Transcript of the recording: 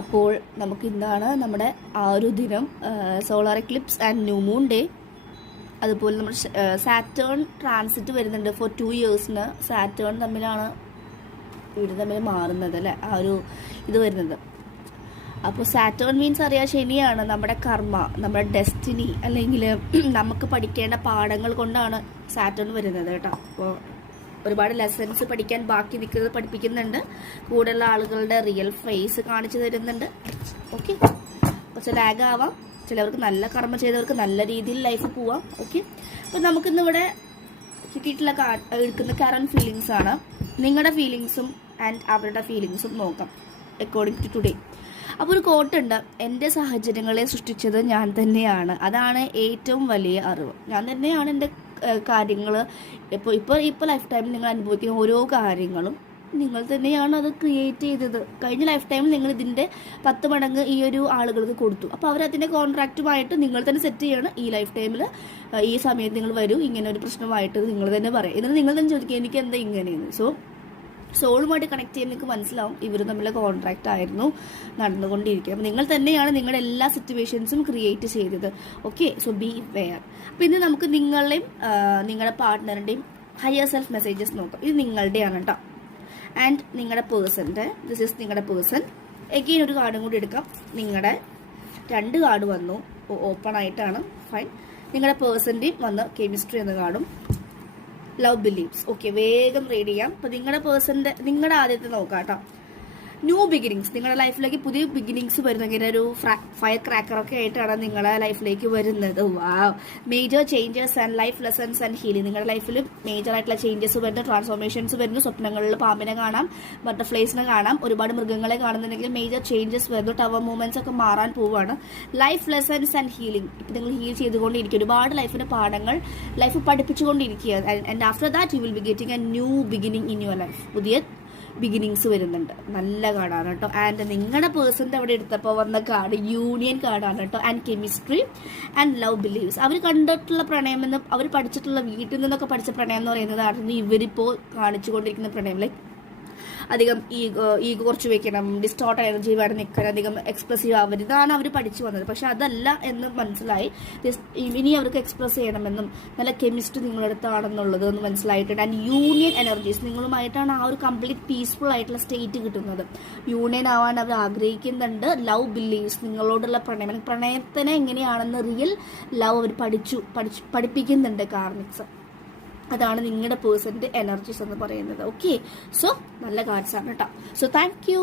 അപ്പോൾ നമുക്ക് ഇന്നാണ് നമ്മുടെ ആ ഒരു ദിനം, solar Eclipse and new moon day. അതുപോലെ നമ്മൾ സാറ്റേൺ ട്രാൻസിറ്റ് വരുന്നുണ്ട് ഫോർ 2 ഇയേഴ്സിന്. സാറ്റേൺ തമ്മിലാണ് ഇവർ തമ്മിൽ മാറുന്നത് അല്ലേ, ആ ഒരു ഇത് വരുന്നത്. അപ്പോൾ സാറ്റേൺ മീൻസ് അറിയാം, ശനിയാണ് നമ്മുടെ കർമ്മ, നമ്മുടെ ഡെസ്റ്റിനി, അല്ലെങ്കിൽ നമുക്ക് പഠിക്കേണ്ട പാഠങ്ങൾ കൊണ്ടാണ് സാറ്റേൺ വരുന്നത് കേട്ടോ. അപ്പോൾ ഒരുപാട് ലെസൺസ് പഠിക്കാൻ ബാക്കി നിൽക്കുന്നത് പഠിപ്പിക്കുന്നുണ്ട്. കൂടുതലുള്ള ആളുകളുടെ റിയൽ ഫേസ് കാണിച്ചു തരുന്നുണ്ട്. ഓക്കെ, കുറച്ച് ലാഗ് ആവാം. ചിലവർക്ക് നല്ല കർമ്മ ചെയ്തവർക്ക് നല്ല രീതിയിൽ ലൈഫ് പോവാം. ഓക്കെ, അപ്പം നമുക്കിന്നിവിടെ കിട്ടിയിട്ടുള്ള എടുക്കുന്ന കറണ്ട് ഫീലിങ്സ് ആണ്. നിങ്ങളുടെ ഫീലിങ്സും ആൻഡ് അവരുടെ ഫീലിങ്സും നോക്കാം അക്കോർഡിംഗ് ടു ടുഡേ. അപ്പോൾ ഒരു കോട്ടുണ്ട്, എൻ്റെ സാഹചര്യങ്ങളെ സൃഷ്ടിച്ചത് ഞാൻ തന്നെയാണ്. അതാണ് ഏറ്റവും വലിയ അറിവ്. ഞാൻ തന്നെയാണ് എൻ്റെ കാര്യങ്ങൾ ഇപ്പോൾ ലൈഫ് ടൈമിൽ നിങ്ങൾ അനുഭവിക്കുന്ന ഓരോ കാര്യങ്ങളും നിങ്ങൾ തന്നെയാണ് അത് ക്രിയേറ്റ് ചെയ്തത്. കഴിഞ്ഞ ലൈഫ് ടൈമിൽ നിങ്ങൾ ഇതിൻ്റെ 10 മടങ്ങ് ഈ ഒരു ആളുകൾക്ക് കൊടുത്തു. അപ്പോൾ അവരതിൻ്റെ കോൺട്രാക്റ്റുമായിട്ട് നിങ്ങൾ തന്നെ സെറ്റ് ചെയ്യണം. ഈ ലൈഫ് ടൈമിൽ ഈ സമയത്ത് നിങ്ങൾ വരൂ, ഇങ്ങനെ ഒരു പ്രശ്നമായിട്ട് നിങ്ങൾ തന്നെ പറയും. എന്നിട്ട് നിങ്ങൾ തന്നെ ചോദിക്കുക എനിക്ക് എന്താ ഇങ്ങനെയെന്ന്. സോളുമായിട്ട് കണക്ട് ചെയ്യുമ്പോൾ നിങ്ങൾക്ക് മനസ്സിലാവും ഇവർ തമ്മിലെ കോൺട്രാക്റ്റ് ആയിരുന്നു നടന്നുകൊണ്ടിരിക്കുക. അപ്പോൾ നിങ്ങൾ തന്നെയാണ് നിങ്ങളുടെ എല്ലാ സിറ്റുവേഷൻസും ക്രിയേറ്റ് ചെയ്തത്. Okay, so beware. അപ്പോൾ ഇന്ന് നമുക്ക് നിങ്ങളുടെയും നിങ്ങളുടെ പാർട്ട്ണറിൻ്റെയും ഹയർ സെൽഫ് മെസ്സേജസ് നോക്കാം. ഇത് നിങ്ങളുടെയാണ് കേട്ടോ. ആൻഡ് നിങ്ങളുടെ പേഴ്സൻ്റെ, ദിസ് ഈസ് നിങ്ങളുടെ പേഴ്സൺ. എഗെയിൻ ഒരു കാർഡും കൂടി എടുക്കാം. നിങ്ങളുടെ 2 കാർഡ് വന്നു, ഓപ്പൺ ആയിട്ടാണ്, ഫൈൻ. നിങ്ങളുടെ പേഴ്സൻ്റെയും വന്ന് കെമിസ്ട്രി എന്ന കാർഡും ലവ് ബിലീവ്സ്. ഓക്കെ, വേഗം റീഡ് ചെയ്യാം. അപ്പോൾ നിങ്ങളുടെ ആദ്യത്തെ നോക്കാം കേട്ടോ. ന്യൂ ബിഗിനിങ്സ്, നിങ്ങളുടെ ലൈഫിലേക്ക് പുതിയ ബിഗിനിങ്സ് വരുന്നെങ്കിൽ ഒരു ഫയർ ക്രാക്കറൊക്കെ ആയിട്ടാണ് നിങ്ങളുടെ ലൈഫിലേക്ക് വരുന്നത്. Wow, major changes and life lessons and healing. നിങ്ങളുടെ ലൈഫിൽ മേജർ ആയിട്ടുള്ള ചേഞ്ചസ് വരുന്നു, ട്രാൻസ്ഫോർമേഷൻസ് വരുന്നു. സ്വപ്നങ്ങളിൽ പാമ്പിനെ കാണാം, ബട്ടർഫ്ലൈസിനെ കാണാം, ഒരുപാട് മൃഗങ്ങളെ കാണുന്നുണ്ടെങ്കിൽ മേജർ ചേഞ്ചസ് വരുന്നു. ടവർ മൂവ്മെന്റ്സ് ഒക്കെ മാറാൻ പോവുകയാണ്. ലൈഫ് ലെസൺസ് ആൻഡ് ഹീലിംഗ്, ഇപ്പം നിങ്ങൾ ഹീൽ ചെയ്തുകൊണ്ടിരിക്കുക. ഒരുപാട് ലൈഫിന്റെ പാഠങ്ങൾ ലൈഫ് പഠിപ്പിച്ചുകൊണ്ടിരിക്കുക. And after that you will be getting a new beginning in your life. പുതിയ ബിഗിനിങ്സ് വരുന്നുണ്ട്. നല്ല കാർഡാണ് കേട്ടോ. ആൻഡ് നിങ്ങളുടെ പേഴ്സൻ്റെ അവിടെ എടുത്തപ്പോൾ വന്ന കാർഡ് യൂണിയൻ കാർഡാണ് കേട്ടോ. And chemistry and love believes. അവർ കണ്ടിട്ടുള്ള പ്രണയം എന്ന്, അവർ പഠിച്ചിട്ടുള്ള വീട്ടിൽ നിന്നൊക്കെ പഠിച്ച പ്രണയം എന്ന് പറയുന്നതായിരുന്നു ഇവരിപ്പോൾ കാണിച്ചുകൊണ്ടിരിക്കുന്ന പ്രണയം. ലൈക്ക് അധികം ഈഗോ കുറച്ച് വെക്കണം, ഡിസ്റ്റോർട്ട് എനർജി വേണം നിൽക്കണം, അധികം എക്സ്പ്രസീവ് ആവരുത്. ഇതാണ് അവർ പഠിച്ചു വന്നത്. പക്ഷെ അതല്ല എന്ന് മനസ്സിലായി. ഇനി അവർക്ക് എക്സ്പ്രസ് ചെയ്യണമെന്നും നല്ല കെമിസ്ട്രി നിങ്ങളടുത്താണെന്നുള്ളത് എന്ന് മനസ്സിലായിട്ടുണ്ട്. ആൻഡ് യൂണിയൻ എനർജീസ്, നിങ്ങളുമായിട്ടാണ് ആ ഒരു കംപ്ലീറ്റ് പീസ്ഫുൾ ആയിട്ടുള്ള സ്റ്റേറ്റ് കിട്ടുന്നത്. യൂണിയൻ ആവാൻ അവർ ആഗ്രഹിക്കുന്നുണ്ട്. ലവ് ബിലീവ്സ്, നിങ്ങളോടുള്ള പ്രണയത്തിനെ എങ്ങനെയാണെന്ന് റിയൽ ലവ് അവർ പഠിപ്പിക്കുന്നുണ്ട് കാർമിക്സ്. അതാണ് നിങ്ങളുടെ പേഴ്സൻ്റെ എനർജീസ് എന്ന് പറയുന്നത്. ഓക്കെ, സോ നല്ല കാർഡ്സ് ആണ് കേട്ടോ. So thank you.